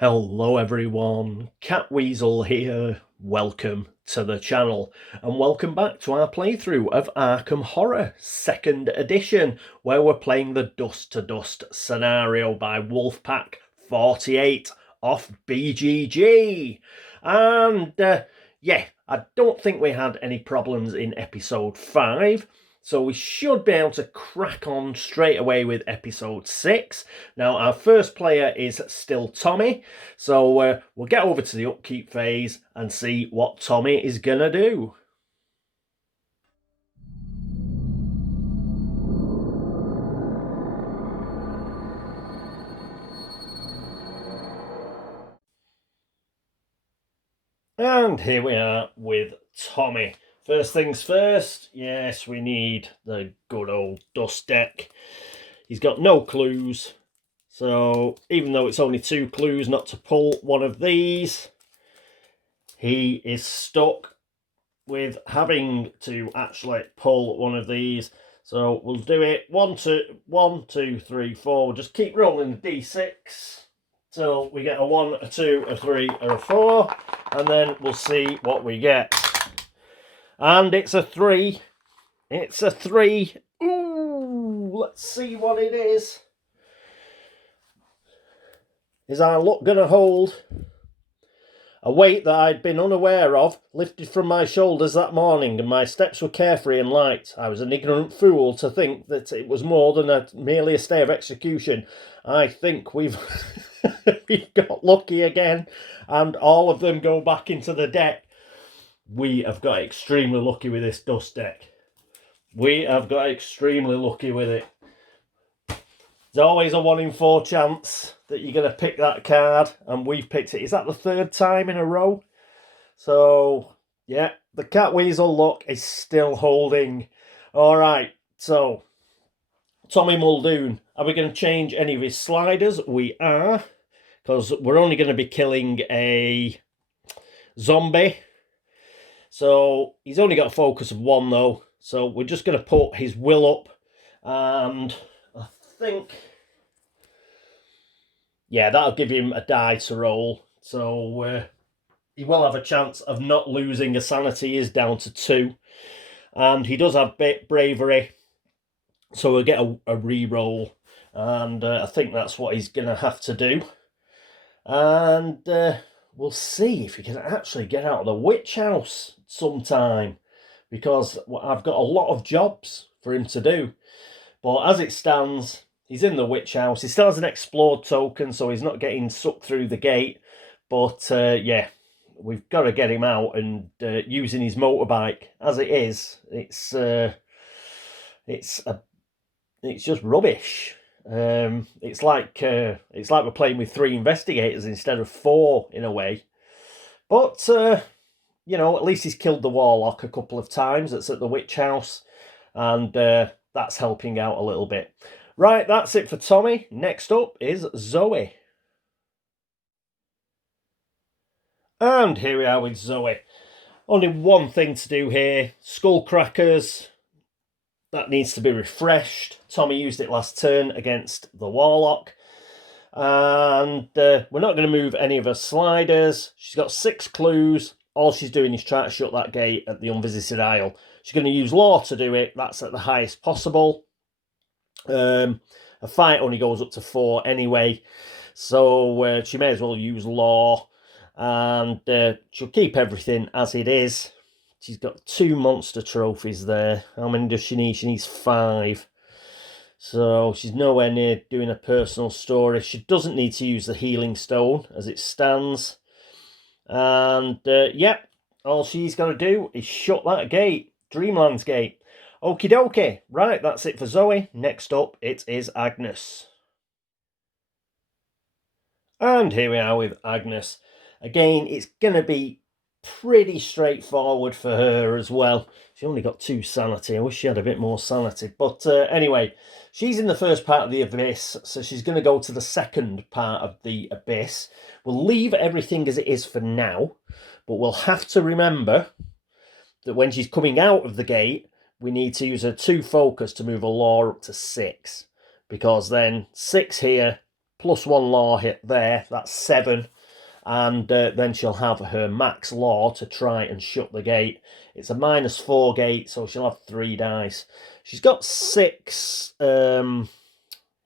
Hello everyone, Catweazle here. Welcome to the channel and welcome back to our playthrough of Arkham Horror 2nd edition, where we're playing the Dust to Dust scenario by Wolfpack 48 off BGG. And yeah, I don't think we had any problems in episode 5. So we should be able to crack on straight away with episode 6. Now, our first player is still Tommy. So we'll get over to the upkeep phase and see what Tommy is going to do. And here we are with Tommy. First things first, yes, we need the good old dust deck. He's got no clues. So even though it's only 2 clues not to pull one of these, he is stuck with having to actually pull one of these. So we'll do it 1, 2, 3, 4. We'll just keep rolling the d6 till we get a 1, a 2, a 3, or a 4, and then we'll see what we get. And it's a 3. It's a 3. Ooh, let's see what it is. Is our luck going to hold? A weight that I'd been unaware of lifted from my shoulders that morning, and my steps were carefree and light. I was an ignorant fool to think that it was more than merely a stay of execution. I think we've we've got lucky again, and all of them go back into the deck. We have got extremely lucky with this dust deck. We have got extremely lucky with it. There's always a 1 in 4 chance that you're going to pick that card, and we've picked it. Is that the 3rd time in a row? So, yeah, the Catweazle luck is still holding. All right, so Tommy Muldoon. Are we going to change any of his sliders? We are, because we're only going to be killing a zombie. So he's only got a focus of 1 though. So we're just going to put his will up, and I think, yeah, that'll give him a die to roll. So he will have a chance of not losing a sanity. He is down to 2. And he does have bravery. So we'll get a re-roll. And I think that's what he's going to have to do. And we'll see if he can actually get out of the witch house sometime. Because I've got a lot of jobs for him to do. But as it stands, he's in the witch house. He still has an explored token, so he's not getting sucked through the gate. But yeah, we've got to get him out, and using his motorbike as it is, it's just rubbish. It's like we're playing with 3 investigators instead of 4 in a way. But you know, at least he's killed the warlock a couple of times. That's at the witch house, and that's helping out a little bit. Right, that's it for Tommy. Next up is Zoe. And here we are with Zoe. Only one thing to do here. Skullcrackers. That needs to be refreshed. Tommy used it last turn against the warlock. And we're not going to move any of her sliders. She's got 6 clues. All she's doing is trying to shut that gate at the unvisited isle. She's going to use law to do it. That's at the highest possible. A fight only goes up to 4 anyway. So she may as well use law. And she'll keep everything as it is. She's got 2 monster trophies there. How many does she need? She needs 5. So she's nowhere near doing a personal story. She doesn't need to use the healing stone as it stands. And yeah, all she's got to do is shut that gate. Dreamland's gate. Okie dokie. Right, that's it for Zoe. Next up, it is Agnes. And here we are with Agnes. Again, it's going to be pretty straightforward for her as well. She only got 2 sanity. I wish she had a bit more sanity. But anyway, she's in the first part of the abyss, so she's going to go to the second part of the abyss. We'll leave everything as it is for now, but we'll have to remember that when she's coming out of the gate, we need to use her 2 focus to move a law up to 6. Because then 6 here +1 law hit there, that's 7. And then she'll have her max law to try and shut the gate. It's a -4 gate, so she'll have 3 dice. She's got 6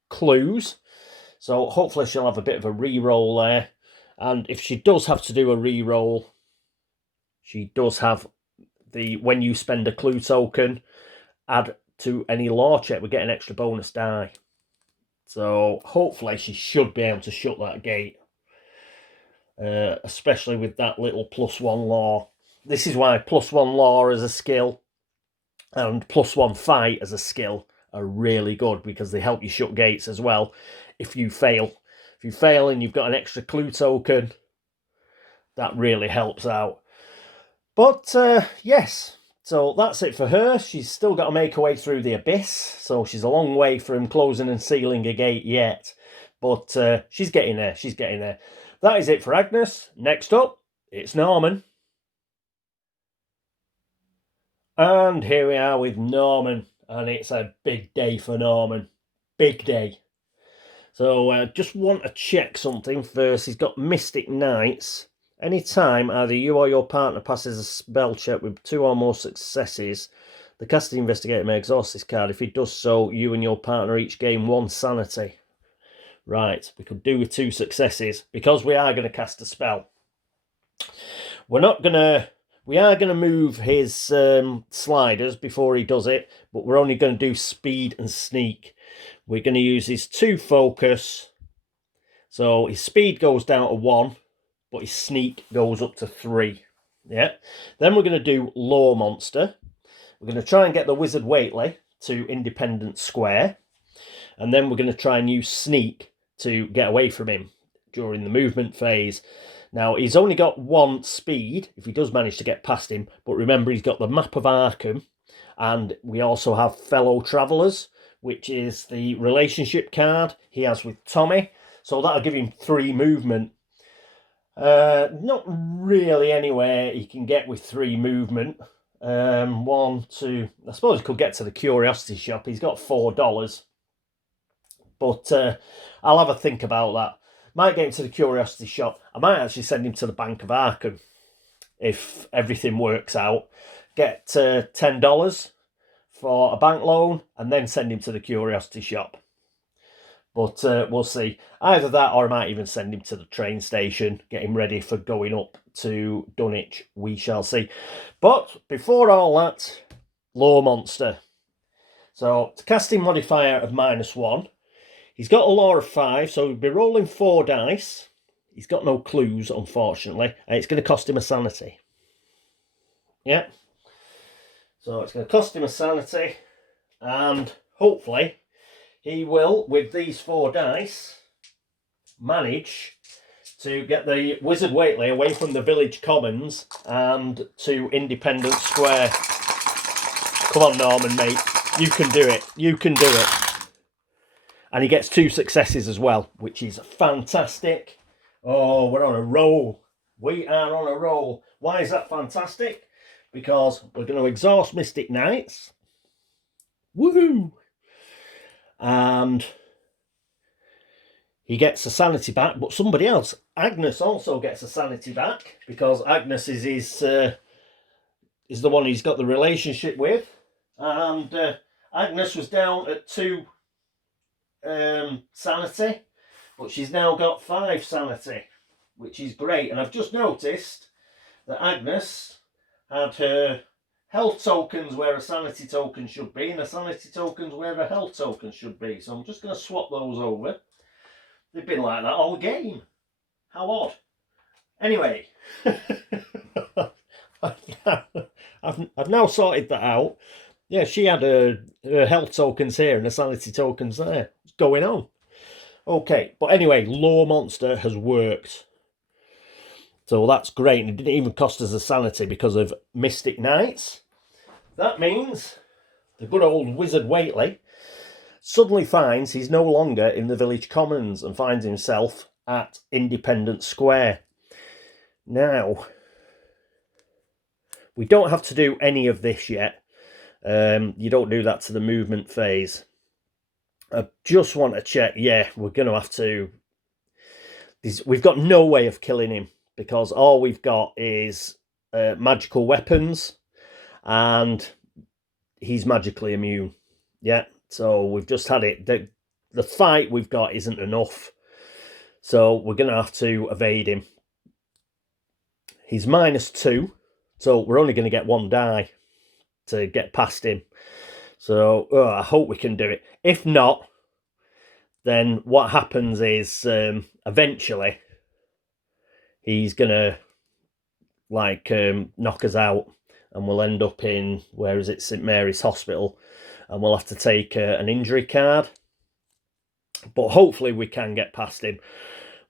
clues, so hopefully she'll have a bit of a re-roll there. And if she does have to do a re-roll, she does have the, when you spend a clue token, add to any law check, we get an extra bonus die. So hopefully she should be able to shut that gate. Especially with that little +1 law. This is why +1 law as a skill and +1 fight as a skill are really good, because they help you shut gates as well if you fail. If you fail and you've got an extra clue token, that really helps out. But yes, so that's it for her. She's still got to make her way through the abyss, so she's a long way from closing and sealing a gate yet. But she's getting there, she's getting there. That is it for Agnes. Next up, it's Norman. And here we are with Norman. And it's a big day for Norman. Big day. So just want to check something first. He's got Mystic Knights. Anytime either you or your partner passes a spell check with 2 or more successes, the casting investigator may exhaust this card. If he does so, you and your partner each gain 1 sanity. Right, we could do with 2 successes, because we are going to cast a spell. We are going to move his sliders before he does it, but we're only going to do speed and sneak. We're going to use his 2 focus, so his speed goes down to 1, but his sneak goes up to 3. Yeah. Then we're going to do Law Monster. We're going to try and get the Wizard Whately to Independent Square, and then we're going to try and use Sneak to get away from him during the movement phase. Now, he's only got 1 speed if he does manage to get past him, but remember, he's got the map of Arkham, and we also have Fellow Travellers, which is the relationship card he has with Tommy, so that'll give him 3 movement. Not really anywhere he can get with 3 movement. 1, 2, I suppose he could get to the Curiosity Shop. He's got $4. But I'll have a think about that. Might get him to the Curiosity Shop. I might actually send him to the Bank of Arkham if everything works out. Get $10 for a bank loan and then send him to the Curiosity Shop. But we'll see. Either that, or I might even send him to the train station, get him ready for going up to Dunwich. We shall see. But before all that, Law Monster. So it's a casting modifier of -1. He's got a law of 5, so he'll be rolling 4 dice. He's got no clues, unfortunately, and it's going to cost him a sanity. Yeah. So it's going to cost him a sanity, and hopefully he will, with these 4 dice, manage to get the Wizard Whately away from the village commons and to Independent Square. Come on, Norman, mate. You can do it. You can do it. And he gets 2 successes as well, which is fantastic. Oh, we're on a roll. We are on a roll. Why is that fantastic? Because we're going to exhaust Mystic Knights. Woohoo! And he gets a sanity back, but somebody else, Agnes, also gets a sanity back, because Agnes is the one he's got the relationship with. And Agnes was down at 2 sanity, but she's now got 5 sanity, which is great. And I've just noticed that Agnes had her health tokens where a sanity token should be, and a sanity tokens where a health token should be. So I'm just going to swap those over. They've been like that all game. How odd. Anyway, I've now sorted that out. Yeah, she had her health tokens here and the sanity tokens there. What's going on? Okay, but anyway, Law Monster has worked. So that's great. And it didn't even cost us a sanity because of Mystic Knights. That means the good old Wizard Whately suddenly finds he's no longer in the village commons and finds himself at Independent Square. Now, we don't have to do any of this yet. You don't do that to the movement phase. I just want to check. Yeah, we're going to have to we've got no way of killing him because all we've got is magical weapons, and he's magically immune. Yeah, so we've just had it. The fight we've got isn't enough, so we're going to have to evade him. He's -2, so we're only going to get 1 die to get past him. So I hope we can do it. If not, then what happens is eventually he's going to knock us out, and we'll end up in, where is it, St Mary's Hospital, and we'll have to take an injury card. But hopefully we can get past him.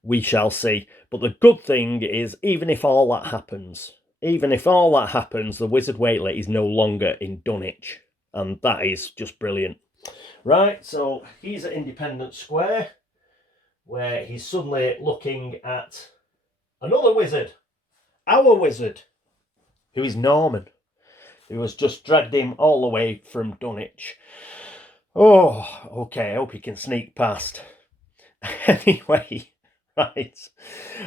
We shall see. But the good thing is, even if all that happens, the Wizard Waitlet is no longer in Dunwich, and that is just brilliant. Right, so he's at Independence Square, where he's suddenly looking at another wizard, our wizard, who is Norman, who has just dragged him all the way from Dunwich. Oh, okay, I hope he can sneak past. Anyway, right.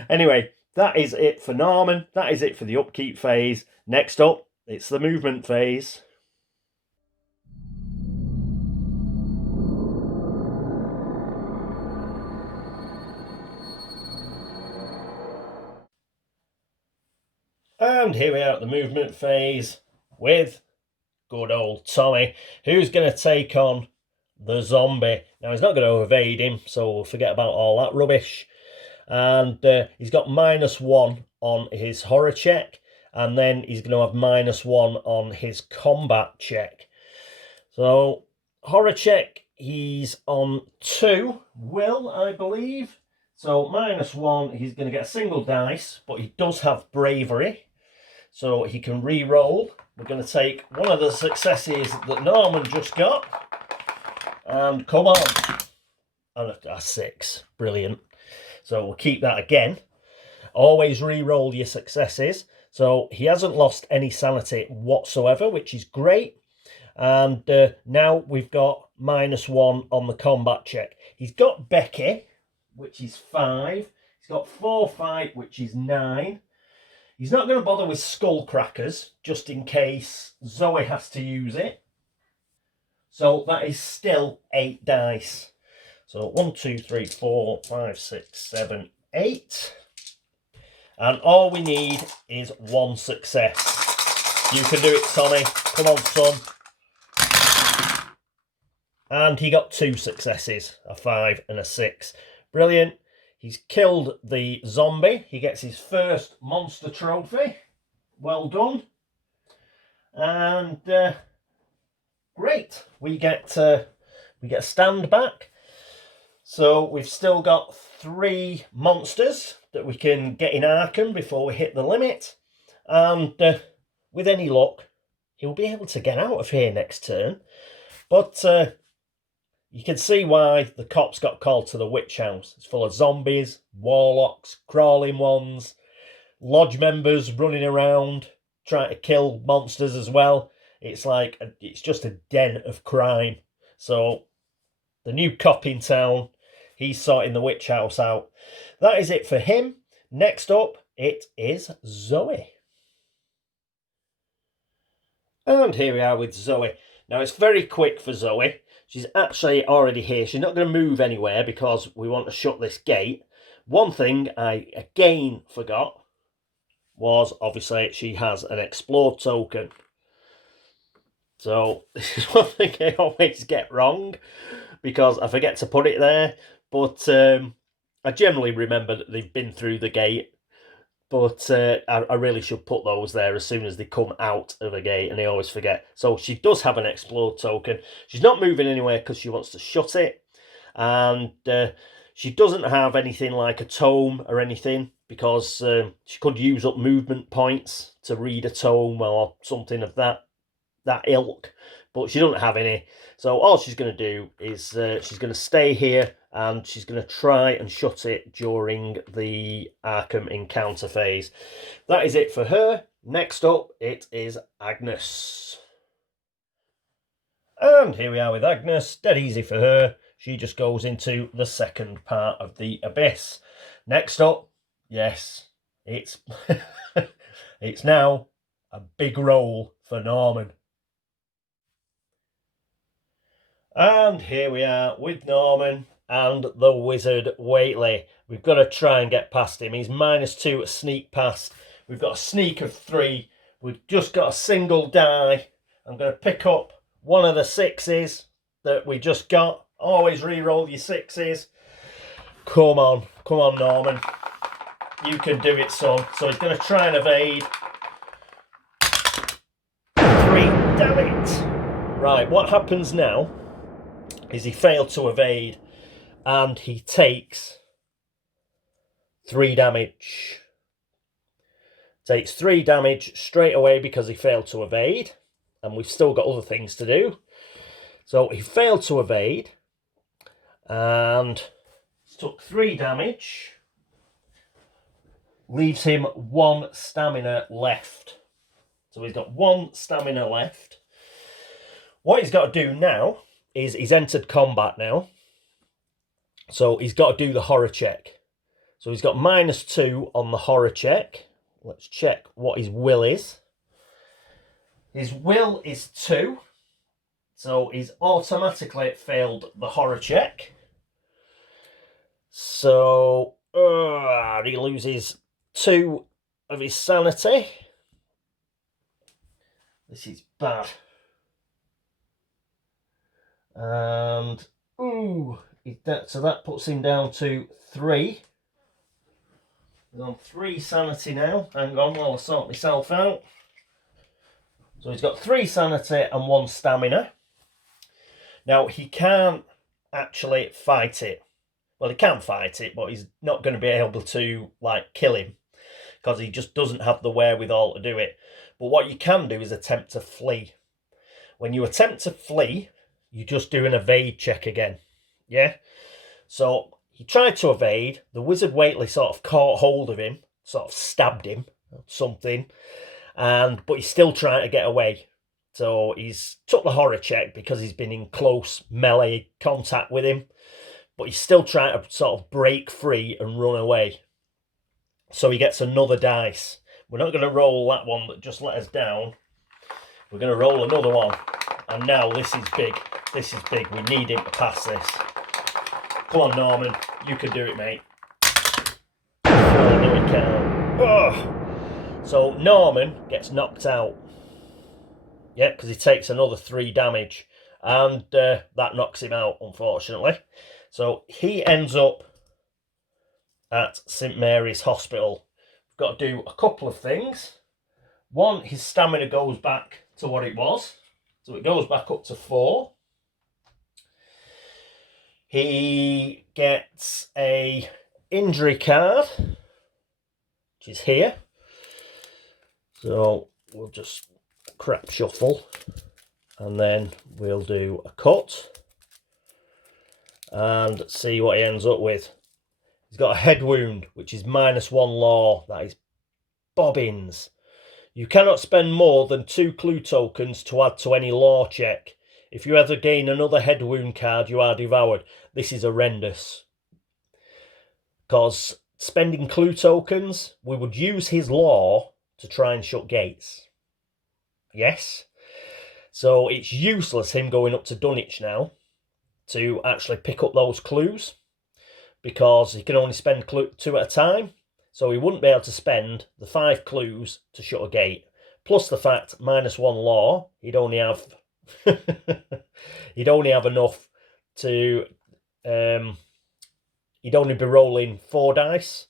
Anyway, that is it for Norman. That is it for the upkeep phase. Next up, it's the movement phase. And here we are at the movement phase with good old Tommy, who's going to take on the zombie. Now, he's not going to evade him, so we'll forget about all that rubbish. And he's got -1 on his horror check, and then he's going to have -1 on his combat check. So, horror check, he's on 2 will, I believe. So, -1, he's going to get a single dice, but he does have bravery, so he can re-roll. We're going to take one of the successes that Norman just got, and come on, and a 6, brilliant. So we'll keep that again. Always re-roll your successes. So he hasn't lost any sanity whatsoever, which is great. And now we've got -1 on the combat check. He's got Becky, which is 5. He's got Foresight, which is 9. He's not going to bother with Skullcrackers, just in case Zoe has to use it. So that is still 8 dice. So 1, 2, 3, 4, 5, 6, 7, 8. And all we need is 1 success. You can do it, Tommy. Come on, son. And he got 2 successes, a 5 and a 6. Brilliant. He's killed the zombie. He gets his first monster trophy. Well done. And great. We get a stand back. So we've still got 3 monsters that we can get in Arkham before we hit the limit. And with any luck, he'll be able to get out of here next turn. But you can see why the cops got called to the witch house. It's full of zombies, warlocks, crawling ones, lodge members running around trying to kill monsters as well. It's like, it's just a den of crime. So the new cop in town, he's sorting the witch house out. That is it for him. Next up, it is Zoe. And here we are with Zoe. Now, it's very quick for Zoe. She's actually already here. She's not going to move anywhere because we want to shut this gate. One thing I again forgot was, obviously, she has an explore token. So, this is one thing I always get wrong, because I forget to put it there. But I generally remember that they've been through the gate. But I really should put those there as soon as they come out of a gate, and I always forget. So she does have an explore token. She's not moving anywhere because she wants to shut it. And she doesn't have anything like a tome or anything, because she could use up movement points to read a tome or something of that ilk. But she doesn't have any. So all she's going to do is she's going to stay here, and she's going to try and shut it during the Arkham encounter phase. That is it for her. Next up, it is Agnes. And here we are with Agnes. Dead easy for her. She just goes into the second part of the abyss. Next up, yes, it's it's now a big roll for Norman. And here we are with Norman and the wizard Whately. We've got to try and get past him. He's -2 at sneak past. We've got a sneak of 3. We've just got a single die. I'm going to pick up one of the 6s that we just got. Always re-roll your 6s. Come on, Norman. You can do it, son. So he's going to try and evade. 3, damn it. Right, what happens now is he failed to evade and he takes 3 damage. Takes 3 damage straight away because he failed to evade, and we've still got other things to do. So he failed to evade and took 3 damage. Leaves him 1 stamina left. So he's got 1 stamina left. What he's got to do now is he's entered combat now. So he's got to do the horror check. So he's got -2 on the horror check. Let's check what his will is. His will is 2. So he's automatically failed the horror check. So he loses 2 of his sanity. This is bad. And so that puts him down to 3. He's on 3 sanity now. Hang on while I sort myself out. So he's got 3 sanity and 1 stamina. Now he can't actually fight it. Well, he can fight it, but he's not going to be able to like kill him because he just doesn't have the wherewithal to do it. But what you can do is attempt to flee. When you attempt to flee, you just do an evade check again. Yeah? So he tried to evade. The wizard Whately sort of caught hold of him, sort of stabbed him or something, but he's still trying to get away. So he's took the horror check because he's been in close melee contact with him, but he's still trying to sort of break free and run away. So he gets another dice. We're not going to roll that one that just let us down. We're going to roll another one. And now this is big. This is big. We need him to pass this. Come on, Norman. You can do it, mate. Oh, no, he can't. Ugh. So Norman gets knocked out. Yeah, because he takes another 3 damage. And that knocks him out, unfortunately. So he ends up at St Mary's Hospital. We've got to do a couple of things. One, his stamina goes back to what it was. So it goes back up to 4. He gets a injury card, which is here. So we'll just crap shuffle. And then we'll do a cut. And see what he ends up with. He's got a head wound, which is -1 law. That is bobbins. You cannot spend more than 2 clue tokens to add to any law check. If you ever gain another head wound card, you are devoured. This is horrendous. Because spending clue tokens, we would use his law to try and shut gates. Yes? So it's useless him going up to Dunwich now to actually pick up those clues, because he can only spend 2 at a time. So he wouldn't be able to spend the 5 clues to shut a gate. Plus the fact, -1 law, he'd only have he'd only have enough to he'd only be rolling 4 dice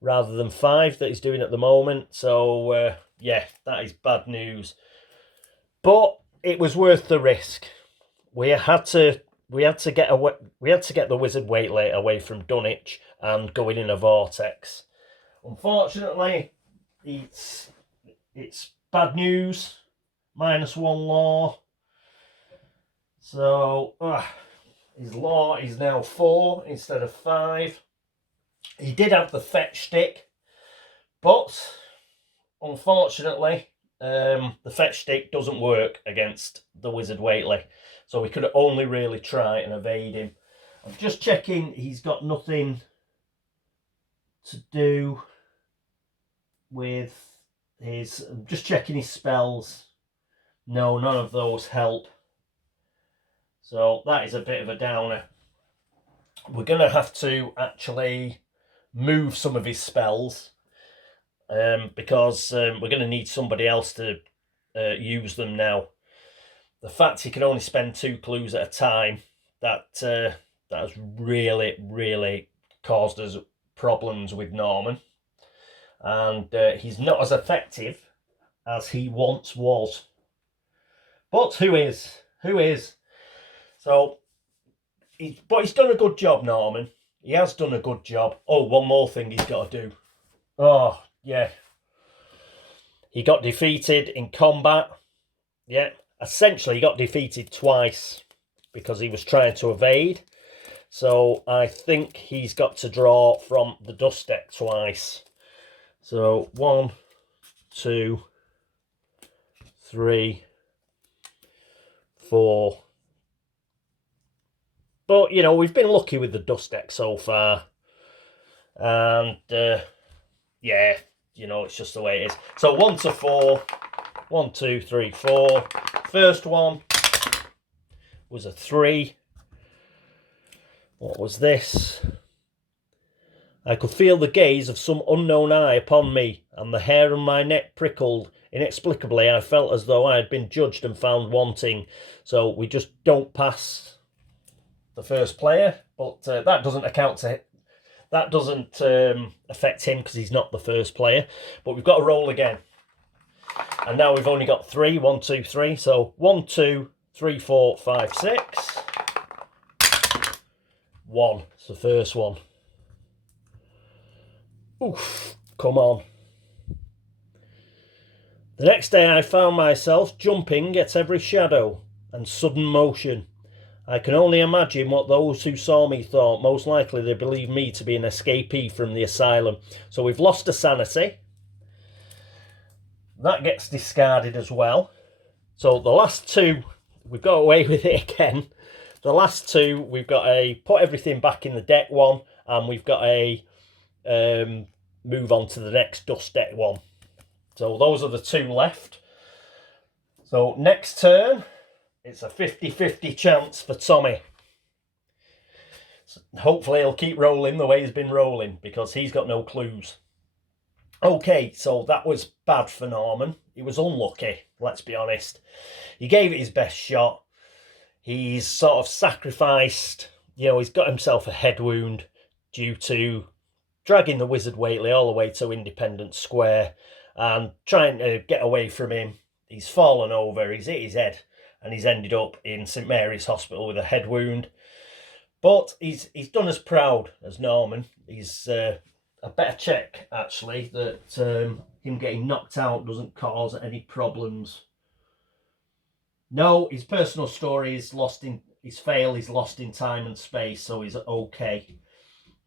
rather than 5 that he's doing at the moment. So yeah, that is bad news. But it was worth the risk. We had to get away. We had to get the wizard Whately away from Dunwich and going in a vortex. Unfortunately, it's bad news. -1 law. So his law is now 4 instead of 5. He did have the fetch stick, but unfortunately, the fetch stick doesn't work against the wizard Whately. So we could only really try and evade him. I'm just checking he's got nothing to do with his... I'm just checking his spells. No, none of those help. So that is a bit of a downer. We're going to have to actually move some of his spells because we're going to need somebody else to use them now. The fact he can only spend 2 clues at a time, that has really caused us problems with Norman. And he's not as effective as he once was. But who is? Who is? So, but he's done a good job, Norman. He has done a good job. Oh, one more thing he's got to do. Oh, yeah. He got defeated in combat. Yeah. Essentially, he got defeated twice because he was trying to evade. So I think he's got to draw from the dust deck twice. So 1, 2, 3, 4. But, you know, we've been lucky with the dust deck so far. And, yeah, you know, it's just the way it is. So 1 to 4. 1, 2, 3, 4. First one was a 3. What was this? I could feel the gaze of some unknown eye upon me, and the hair on my neck prickled. Inexplicably, I felt as though I had been judged and found wanting. So we just don't pass the first player, but that doesn't account to it. That doesn't affect him because he's not the first player. But we've got to roll again. And now we've only got 3. 1, 2, 3. So 1, 2, 3, 4, 5, 6. 1. It's the first one. Oof, come on. The next day I found myself jumping at every shadow and sudden motion. I can only imagine what those who saw me thought. Most likely they believed me to be an escapee from the asylum. So we've lost a sanity. That gets discarded as well. So the last 2, we've got away with it again. The last 2, we've got a put everything back in the deck one, and we've got a move on to the next dust deck one. So those are the 2 left. So next turn, it's a 50-50 chance for Tommy. So hopefully he'll keep rolling the way he's been rolling because he's got no clues. Okay, so that was bad for Norman. He was unlucky, let's be honest. He gave it his best shot. He's sort of sacrificed, you know, he's got himself a head wound due to dragging the wizard Whately all the way to Independence Square and trying to get away from him. He's fallen over, he's hit his head, and he's ended up in St Mary's Hospital with a head wound. But he's done as proud as Norman. He's a better check, actually, that him getting knocked out doesn't cause any problems. No, his personal story is lost in... His fail is lost in time and space, so he's okay.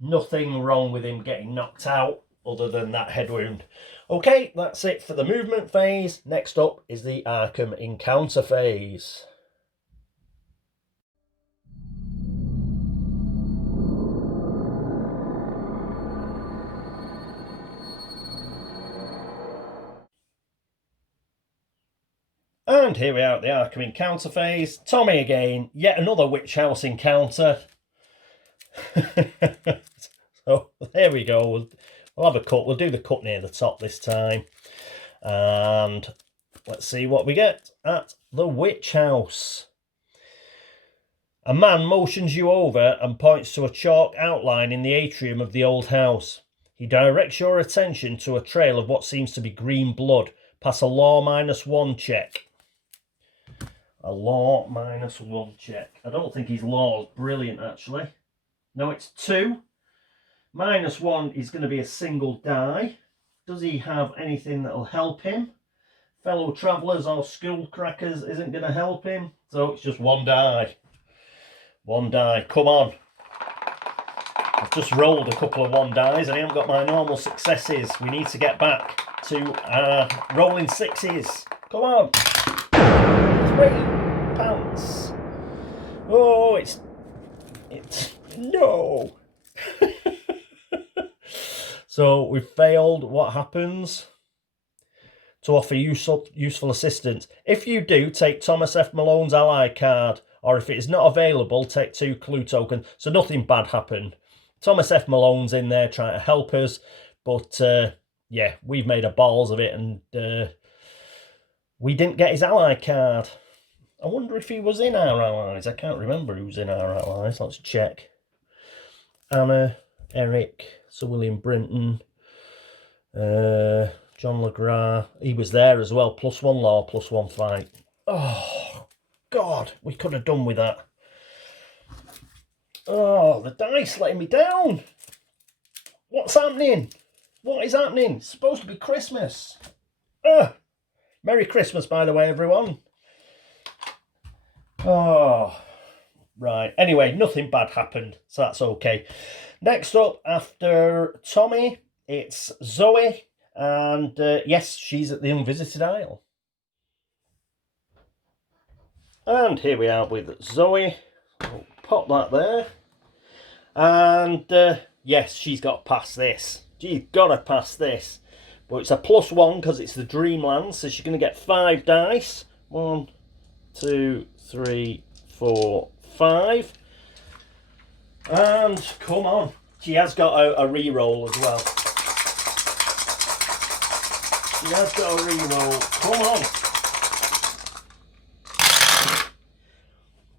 Nothing wrong with him getting knocked out other than that head wound. Okay, that's it for the movement phase. Next up is the Arkham encounter phase. And here we are at the Arkham encounter phase. Tommy again, yet another witch house encounter. So there we go. We'll have a cut. We'll do the cut near the top this time. And let's see what we get at the witch house. A man motions you over and points to a chalk outline in the atrium of the old house. He directs your attention to a trail of what seems to be green blood. Pass a law -1 check. A law -1 check. I don't think his law is brilliant, actually. No, it's 2. -1 is going to be a single die. Does he have anything that will help him? Fellow travellers or school crackers isn't going to help him. So it's just 1 die. 1 die. Come on. I've just rolled a couple of 1 dies and I haven't got my normal successes. We need to get back to rolling 6s. Come on. 3 pounds. Oh, it's no. So we've failed. What happens? To offer useful assistance. If you do, take Thomas F. Malone's ally card, or if it is not available, take 2 clue tokens. So nothing bad happened. Thomas F. Malone's in there trying to help us, but yeah, we've made a balls of it, and we didn't get his ally card. I wonder if he was in our allies. I can't remember who was in our allies. Let's check. Anna, Eric, Sir William Brinton, John LeGras, he was there as well. +1 law, +1 fight. Oh, God, we could have done with that. Oh, the dice letting me down. What's happening? What is happening? It's supposed to be Christmas. Merry Christmas, by the way, everyone. Oh, right. Anyway, nothing bad happened, so that's okay. Next up, after Tommy, it's Zoe. And yes, she's at the Unvisited Isle. And here we are with Zoe. We'll pop that there. And yes, she's got past this. She's got to pass this. But it's a +1 because it's the Dreamland. So she's going to get 5 dice. 1, 2, 3, 4, 5. And come on. She has got a re-roll as well. She has got a re-roll. Come on.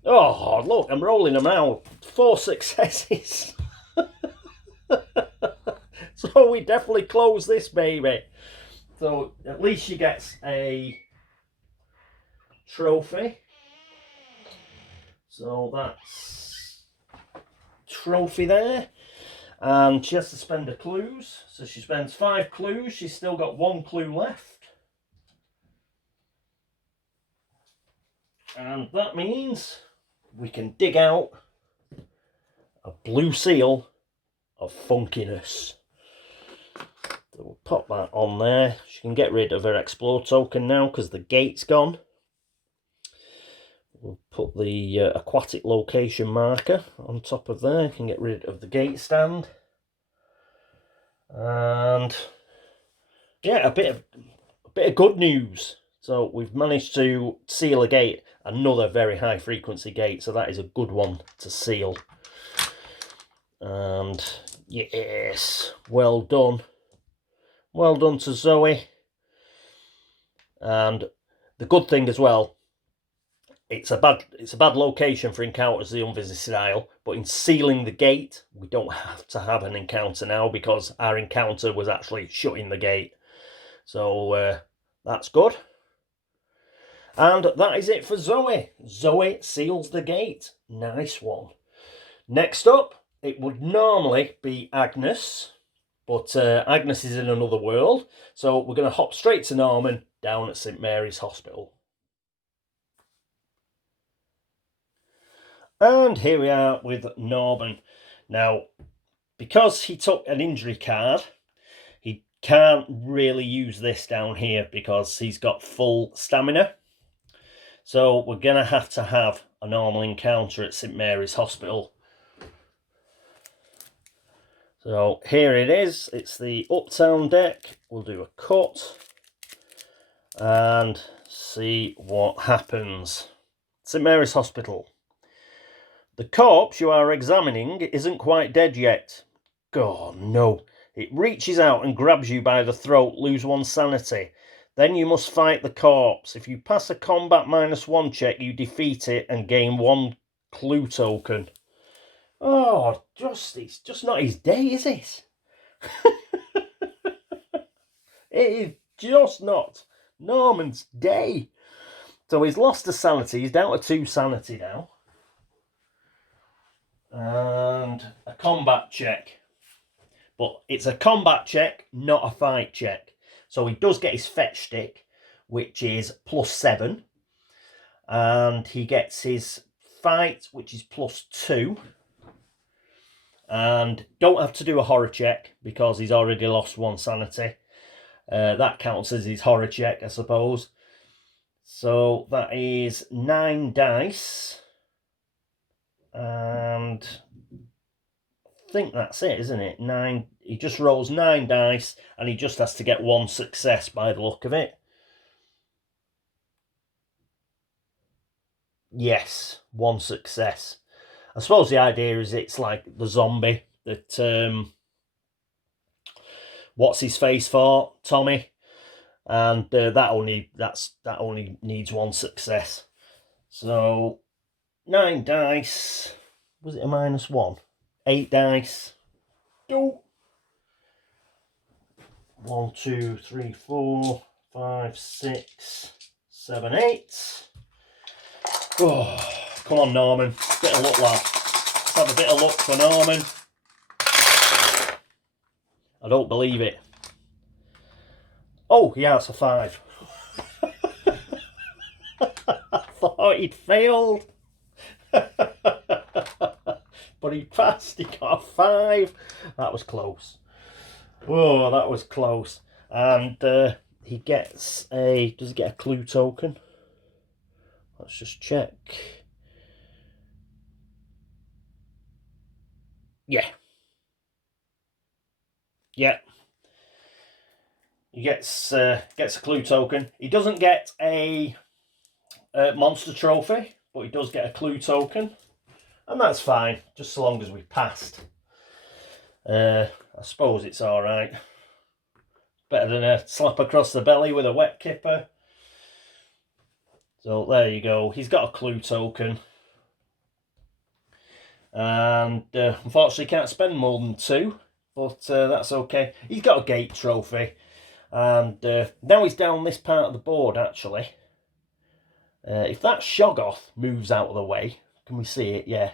Oh, look, I'm rolling them out. 4 successes. So we definitely close this baby. So at least she gets a trophy. So that's trophy there. And she has to spend her clues. So she spends 5 clues. She's still got 1 clue left. And that means we can dig out a blue seal of funkiness. So we'll pop that on there. She can get rid of her explore token now because the gate's gone. We'll put the aquatic location marker on top of there. Can get rid of the gate stand. And yeah, a bit of good news. So we've managed to seal a gate, another very high frequency gate. So that is a good one to seal. And yes, well done. Well done to Zoe. And the good thing as well, it's a bad location for encounters, the Unvisited Isle, but in sealing the gate, we don't have to have an encounter now because our encounter was actually shutting the gate. So that's good. And that is it for Zoe. Zoe seals the gate. Nice one. Next up, it would normally be Agnes, but Agnes is in another world. So we're going to hop straight to Norman down at St Mary's Hospital. And here we are with Norman. Now, because he took an injury card, he can't really use this down here because he's got full stamina. So we're going to have a normal encounter at St Mary's Hospital. So here it is. It's the Uptown deck. We'll do a cut and see what happens. St Mary's Hospital. The corpse you are examining isn't quite dead yet. God, no. It reaches out and grabs you by the throat, lose 1 sanity. Then you must fight the corpse. If you pass a combat -1 check, you defeat it and gain 1 clue token. Oh, it's just not his day, is it? It is just not Norman's day. So he's lost a sanity. He's down to 2 sanity now. And a combat check. But it's a combat check, not a fight check. So he does get his fetch stick, which is +7. And he gets his fight, which is +2. And don't have to do a horror check because he's already lost 1 sanity. That counts as his horror check, I suppose. So that is 9 dice. And I think that's it, isn't it? 9. he just rolls 9 dice, and he just has to get 1 success by the look of it. Yes, 1 success. I suppose the idea is it's like the zombie that what's his face for Tommy, and that only needs 1 success. So 9 dice. Was it a -1? 8 dice. Go. 1, 2, 3, 4, 5, 6, 7, 8. Oh, come on, Norman. Bit of luck, lad. Let's have a bit of luck for Norman. I don't believe it. Oh, yeah, it's a 5. I thought he'd failed. But he passed. He got a 5. That was close. Whoa, that was close. And he gets a... Does he get a clue token? Let's just check. Yeah. Yeah. He gets a clue token. He doesn't get a monster trophy, but he does get a clue token. And that's fine, just so long as we passed. I suppose it's alright. Better than a slap across the belly with a wet kipper. So there you go. He's got a clue token. And unfortunately can't spend more than 2. But that's okay. He's got a gate trophy. And now he's down this part of the board, actually. If that Shoggoth moves out of the way, can we see it? Yeah.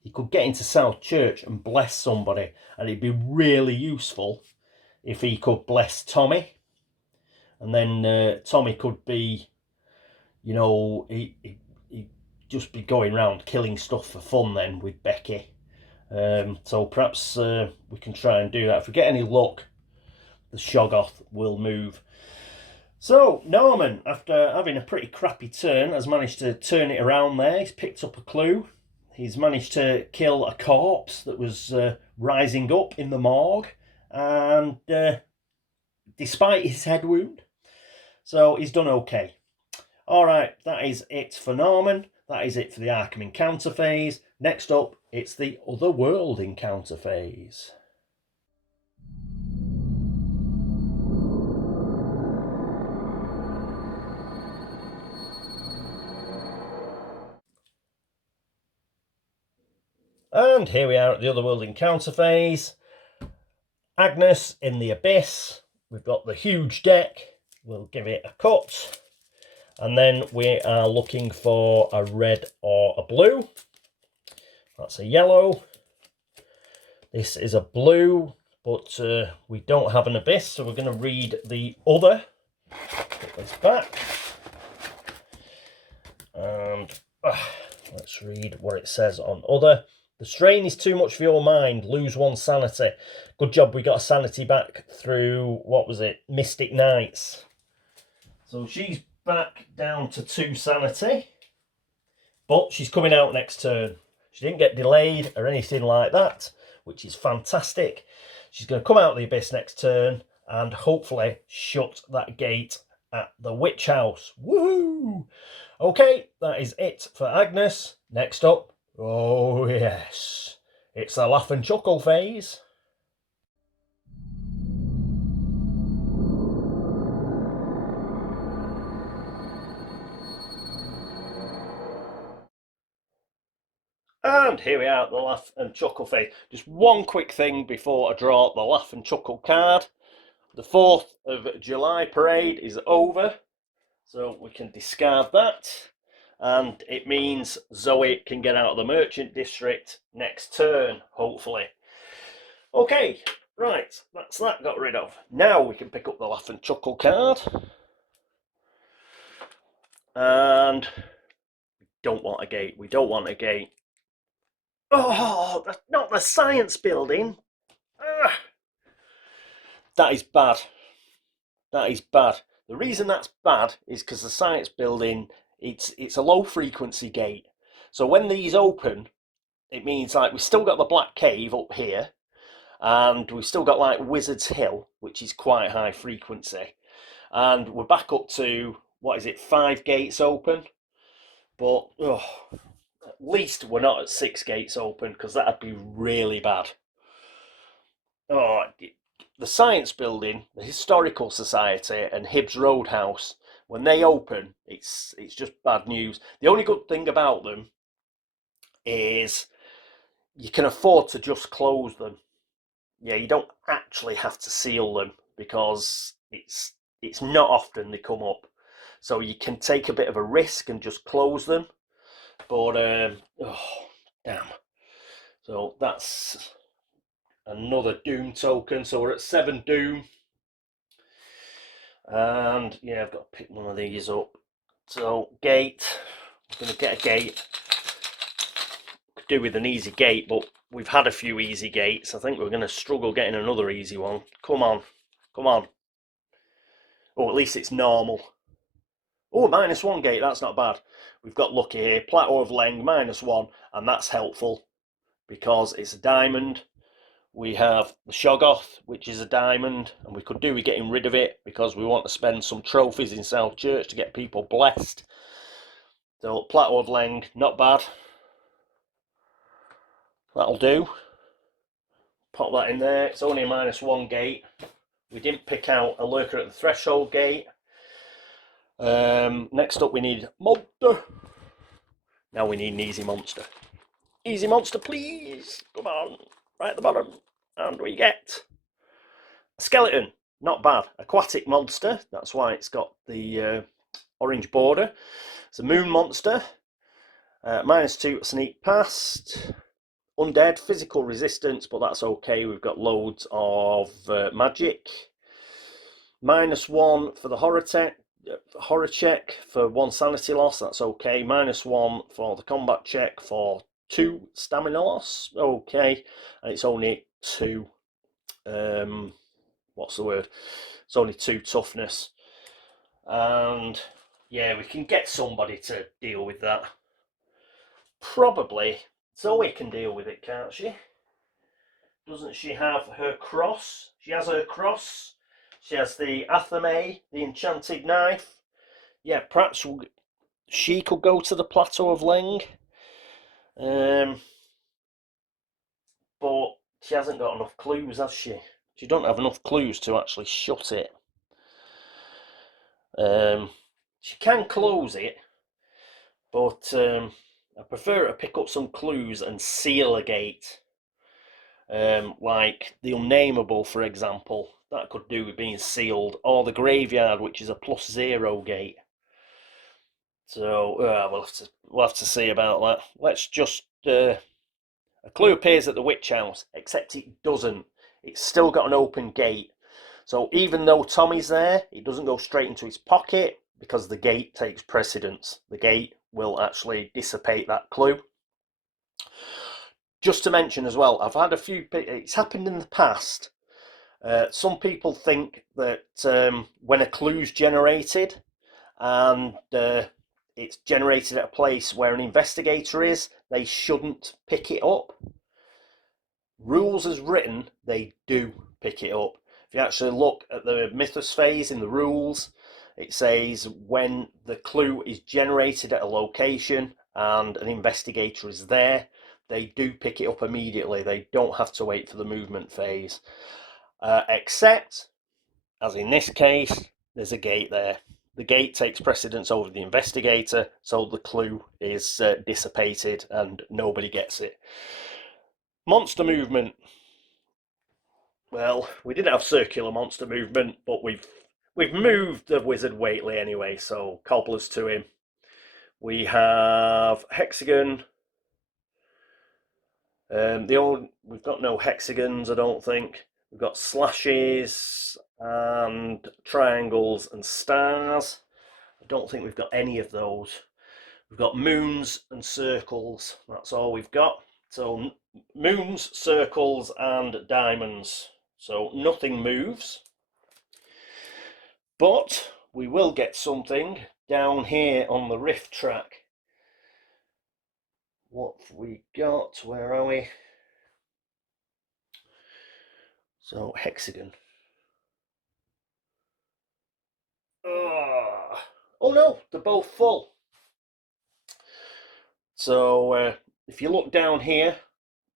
He could get into South Church and bless somebody. And it'd be really useful if he could bless Tommy. And then Tommy could be, you know, he'd just be going around killing stuff for fun then with Becky. So perhaps we can try and do that. If we get any luck, the Shoggoth will move. So Norman, after having a pretty crappy turn, has managed to turn it around there. He's picked up a clue. He's managed to kill a corpse that was rising up in the morgue, and despite his head wound, so he's done okay. Alright, that is it for Norman. That is it for the Arkham encounter phase. Next up, it's the Otherworld encounter phase. And here we are at the Otherworld encounter phase. Agnes in the Abyss. We've got the huge deck. We'll give it a cut. And then we are looking for a red or a blue. That's a yellow. This is a blue, but we don't have an Abyss, so we're going to read the other. Put this back. And let's read what it says on other. The strain is too much for your mind. Lose 1 sanity. Good job we got a sanity back through, what was it? Mystic Knights. So she's back down to 2 sanity. But she's coming out next turn. She didn't get delayed or anything like that, which is fantastic. She's going to come out of the Abyss next turn and hopefully shut that gate at the Witch House. Woohoo! Okay, that is it for Agnes. Next up, oh yes, it's the laugh and chuckle phase. And here we are at the laugh and chuckle phase. Just one quick thing before I draw the laugh and chuckle card. The 4th of July parade is over, so we can discard that. And it means Zoe can get out of the merchant district next turn, hopefully. Okay, right, that's that got rid of. Now we can pick up the laugh and chuckle card. And we don't want a gate, we don't want a gate. Oh, that's not the science building. Ugh. That is bad. That is bad. The reason that's bad is because the science building, it's a low frequency gate. So when these open, it means like we've still got the black cave up here, And we've still got like Wizard's Hill, which is quite high frequency. And we're back up to, what is it, 5 gates open? But at least we're not at 6 gates open, because that'd be really bad. Oh, the Science Building, the Historical Society, and Hibbs Roadhouse, when they open, it's just bad news. The only good thing about them is you can afford to just close them. Yeah, you don't actually have to seal them, because it's not often they come up. So you can take a bit of a risk and just close them. But oh damn. So that's another Doom token. So we're at 7 Doom. And yeah, I've got to pick one of these up. So gate, I'm going to get a gate. Could do with an easy gate, but we've had a few easy gates. I think we're going to struggle getting another easy one. Come on, come on. Or at least it's normal. Oh, -1 gate, that's not bad. We've got lucky here. Plateau of Leng, -1, and that's helpful because it's a diamond. We have the Shoggoth, which is a diamond, and we could do with getting rid of it because we want to spend some trophies in South Church to get people blessed. So, Plateau of Leng, not bad. That'll do. Pop that in there. It's only a -1 gate. We didn't pick out a lurker at the threshold gate. Next up we need monster. Now we need an easy monster. Easy monster, please. Come on. Right at the bottom. And we get a skeleton. Not bad. Aquatic monster. That's why it's got the orange border. It's a moon monster. -2 sneak past. Undead, physical resistance, but that's okay. We've got loads of magic. -1 for the horror check for 1 sanity loss. That's okay. -1 for the combat check for 2 stamina loss. Okay, and it's only 2. What's the word? It's only 2 toughness. And yeah, we can get somebody to deal with that. Probably Zoe can deal with it, can't she? Doesn't she have her cross? She has her cross. She has the Athame, the enchanted knife. Yeah, perhaps she could go to the Plateau of Leng. But she hasn't got enough clues, has she? She don't have enough clues to actually shut it. She can close it, but I prefer to pick up some clues and seal a gate. Like the Unnameable, for example. That could do with being sealed. Or the Graveyard, which is a +0 gate. So we'll have to see about that. Let's just a clue appears at the witch house, except it doesn't. It's still got an open gate. So even though Tommy's there, it doesn't go straight into his pocket because the gate takes precedence. The gate will actually dissipate that clue. Just to mention as well, I've had a few. It's happened in the past. Some people think that when a clue's generated and it's generated at a place where an investigator is, they shouldn't pick it up. Rules as written, they do pick it up. If you actually look at the Mythos phase in the rules, it says when the clue is generated at a location and an investigator is there, they do pick it up immediately. They don't have to wait for the movement phase. Except, as in this case, there's a gate there. The gate takes precedence over the investigator, so the clue is dissipated and nobody gets it. Monster movement. Well, we didn't have circular monster movement, but we've moved the wizard Whately anyway, so cobblers to him. We have hexagon. We've got no hexagons, I don't think. We've got slashes and triangles and stars. I don't think we've got any of those. We've got moons and circles. That's all we've got. So moons, circles, and diamonds. So nothing moves. But we will get something down here on the rift track. What have we got? Where are we? So, hexagon. Oh no, they're both full. So, if you look down here,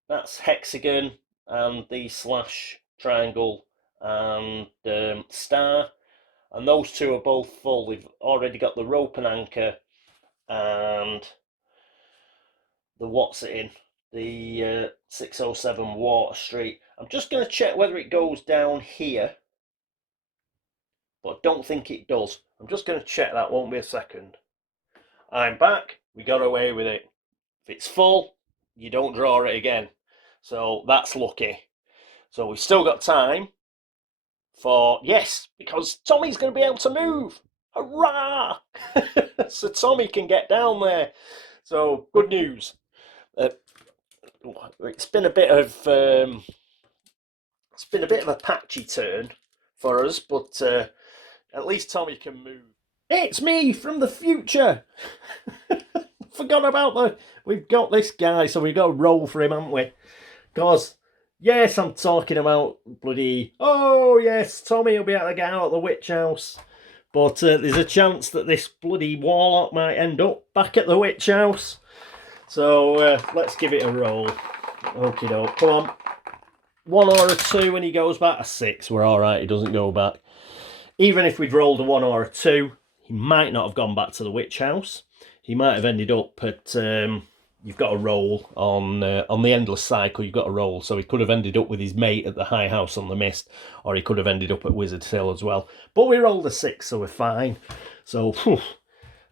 that's hexagon and the slash triangle and star. And those two are both full. We've already got the rope and anchor and the what's it in? The 607 Water Street. I'm just going to check whether it goes down here, but I don't think it does. I'm just going to check that, won't be a second. I'm back. We got away with it. If it's full, you don't draw it again. So that's lucky. So we've still got time for, yes, because Tommy's going to be able to move. Hurrah! So Tommy can get down there. So good news. It's been a bit of a patchy turn for us, but at least Tommy can move. It's me from the future. Forgot about we've got this guy, so we've got to roll for him, haven't we? Because, yes, I'm talking about bloody, oh yes, Tommy will be able to get out of the witch house. But there's a chance that this bloody warlock might end up back at the witch house. So let's give it a roll. Okie doke, come on. 1 or a 2 when he goes back. A 6, we're alright, he doesn't go back. Even if we'd rolled a 1 or a 2, he might not have gone back to the witch house. He might have ended up at, you've got to roll on the endless cycle, you've got to roll. So he could have ended up with his mate at the high house on the mist, or he could have ended up at Wizard Hill as well. But we rolled a 6, so we're fine. So,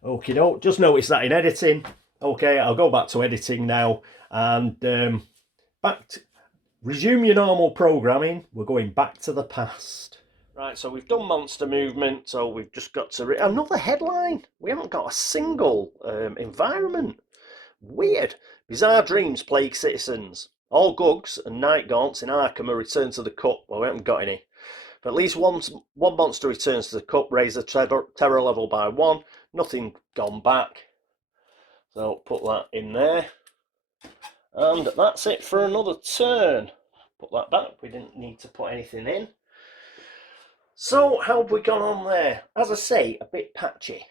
okie doke. Just notice that in editing. Okay, I'll go back to editing now, and resume your normal programming. We're going back to the past. Right, so we've done monster movement, so we've just got to another headline. We haven't got a single environment. Weird. Bizarre dreams plague citizens. All Gugs and Night Gaunts in Arkham are returned to the cup. Well, we haven't got any. But at least one monster returns to the cup, raise the terror level by 1. Nothing gone back. So put that in there. And that's it for another turn. Put that back. We didn't need to put anything in. So, how have we gone on there? As I say, a bit patchy.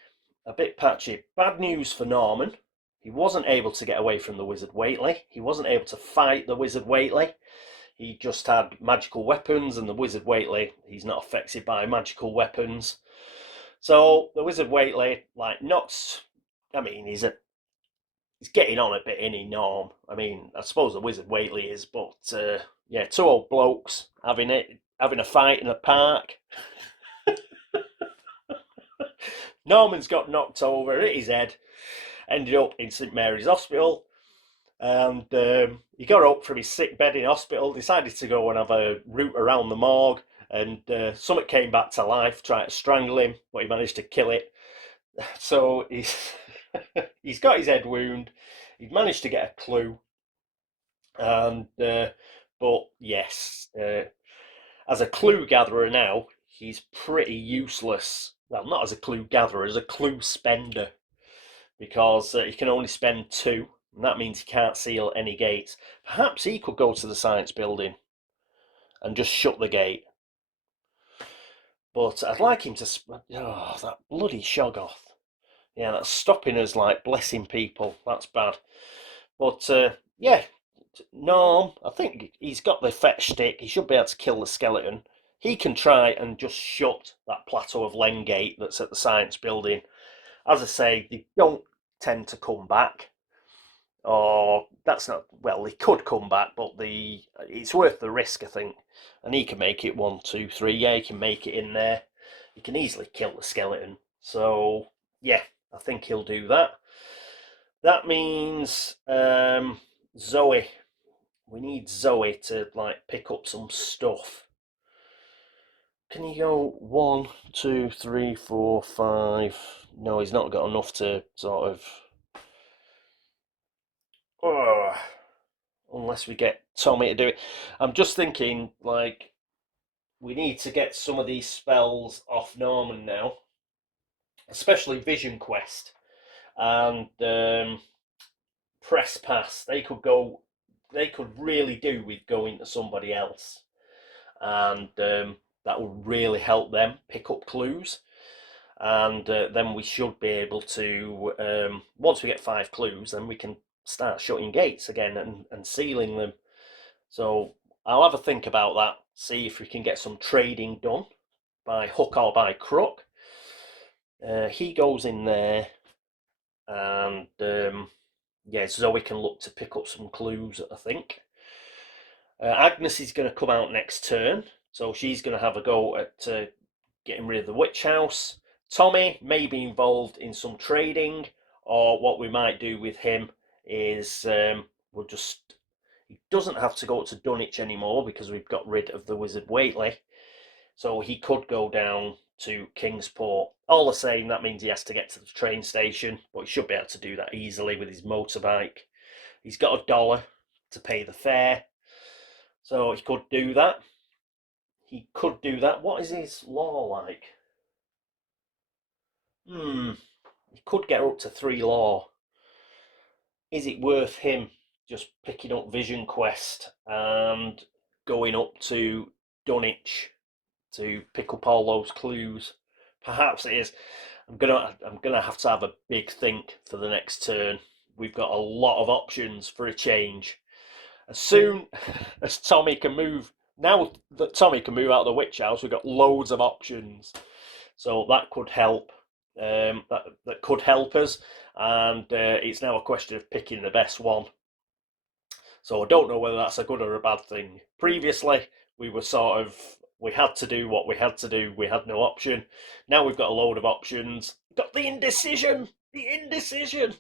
A bit patchy. Bad news for Norman. He wasn't able to get away from the Wizard Whately. He wasn't able to fight the Wizard Whately. He just had magical weapons, and the Wizard Whately, he's not affected by magical weapons. So, the Wizard Whately, like, knocks... I mean, he's getting on a bit, isn't he, Norm? I mean, I suppose the Wizard Whately is, but, yeah, 2 old blokes having a fight in a park. Norman's got knocked over, hit his head, ended up in St Mary's Hospital, and he got up from his sick bed in hospital, decided to go and have a route around the morgue, and something came back to life, tried to strangle him, but he managed to kill it. So he's got his head wound, he's managed to get a clue, and but yes, as a clue gatherer now, he's pretty useless. Well, not as a clue gatherer, as a clue spender, because he can only spend 2, and that means he can't seal any gates. Perhaps he could go to the science building and just shut the gate. But I'd like him to... Oh, that bloody Shoggoth. Yeah, that's stopping us, like, blessing people. That's bad. But, yeah, Norm, I think he's got the fetch stick. He should be able to kill the skeleton. He can try and just shut that plateau of Len gate that's at the science building. As I say, they don't tend to come back. Or that's not... Well, they could come back, but it's worth the risk, I think. And he can make it 1, 2, 3. Yeah, he can make it in there. He can easily kill the skeleton. So, yeah, I think he'll do that. That means Zoe. We need Zoe to, like, pick up some stuff. Can you go 1, 2, 3, 4, 5? No, he's not got enough to sort of... unless we get Tommy to do it. I'm just thinking, like, we need to get some of these spells off Norman now. Especially Vision Quest and Press Pass. They could really do with going to somebody else. and that will really help them pick up clues. And then we should be able to, once we get 5 clues, then we can start shutting gates again and sealing them. So I'll have a think about that, see if we can get some trading done by hook or by crook. He goes in there, and yeah, Zoe can look to pick up some clues, I think. Agnes is going to come out next turn, so she's going to have a go at getting rid of the witch house. Tommy may be involved in some trading, or what we might do with him is we'll just, he doesn't have to go to Dunwich anymore because we've got rid of the wizard Whately, so he could go down to Kingsport. All the same, that means he has to get to the train station, but he should be able to do that easily with his motorbike. He's got $1 to pay the fare, so he could do that. He could do that. What is his law like? He could get up to 3 law. Is it worth him just picking up Vision Quest and going up to Dunwich to pick up all those clues? Perhaps it is. I'm gonna have to have a big think for the next turn. We've got a lot of options for a change. As soon as Tommy can move, now that Tommy can move out of the witch house, we've got loads of options. So that could help. That could help us, and it's now a question of picking the best one. So I don't know whether that's a good or a bad thing. Previously, we had to do what we had to do. We had no option. Now we've got a load of options. We've got the indecision. The indecision.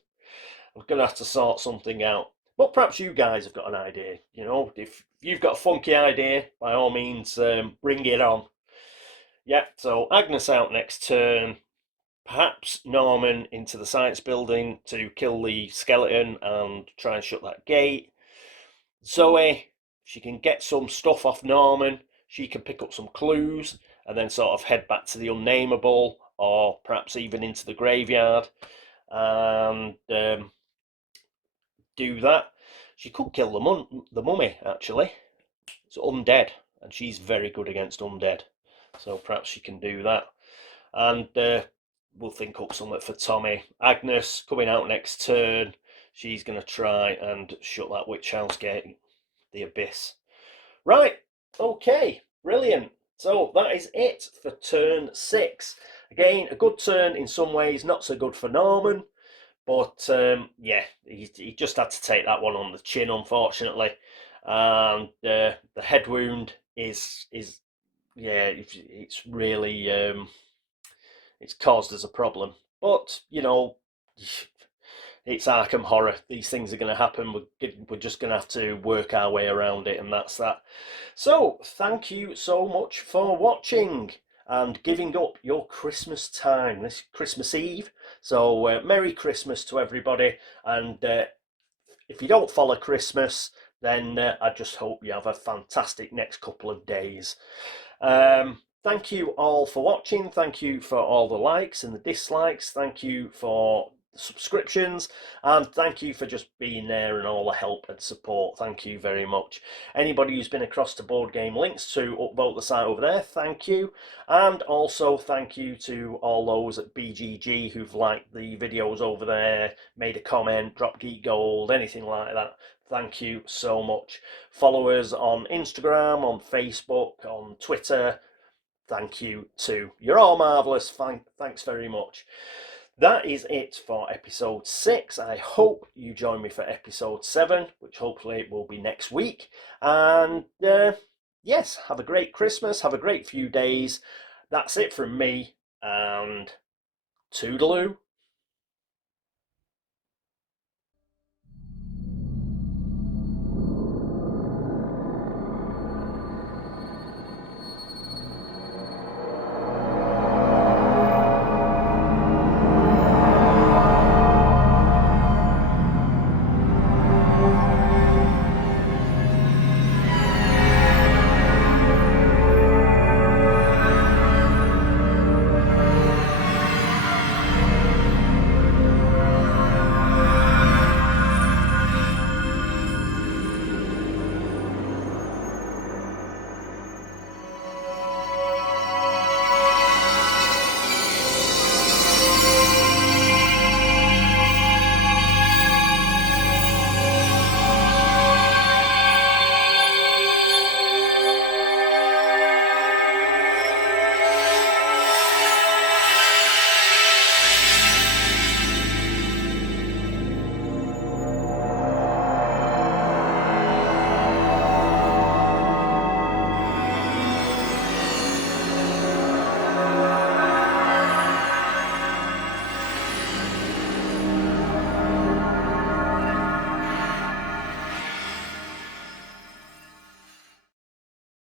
I'm gonna have to sort something out. But perhaps you guys have got an idea. You know, if you've got a funky idea, by all means, bring it on. Yeah. So Agnes out next turn. Perhaps Norman into the science building to kill the skeleton and try and shut that gate. Zoe, she can get some stuff off Norman. She can pick up some clues and then sort of head back to the unnameable, or perhaps even into the graveyard, and do that. She could kill the mummy, actually. It's undead, and she's very good against undead. So perhaps she can do that. And we'll think up something for Tommy. Agnes coming out next turn. She's going to try and shut that witch house gate, the abyss. Right, okay, brilliant. So that is it for turn 6. Again, a good turn in some ways, not so good for Norman. But yeah, he just had to take that one on the chin, unfortunately. And the head wound is yeah, it's really it's caused us a problem. But you know, it's Arkham Horror. These things are going to happen. We're just going to have to work our way around it, and that's that. So thank you so much for watching and giving up your Christmas time this Christmas Eve. So Merry Christmas to everybody, and if you don't follow Christmas, then I just hope you have a fantastic next couple of days. Thank you all for watching. Thank you for all the likes and the dislikes. Thank you for the subscriptions, and thank you for just being there and all the help and support. Thank you very much. Anybody who's been across to Board Game Links to upvote the site over there, thank you. And also thank you to all those at BGG who've liked the videos over there, made a comment, dropped Geek Gold, anything like that. Thank you so much. Followers on Instagram, on Facebook, on Twitter, thank you too. You're all marvellous. Thanks very much. That is it for episode 6. I hope you join me for episode 7, which hopefully will be next week. And yes, have a great Christmas. Have a great few days. That's it from me. And toodaloo.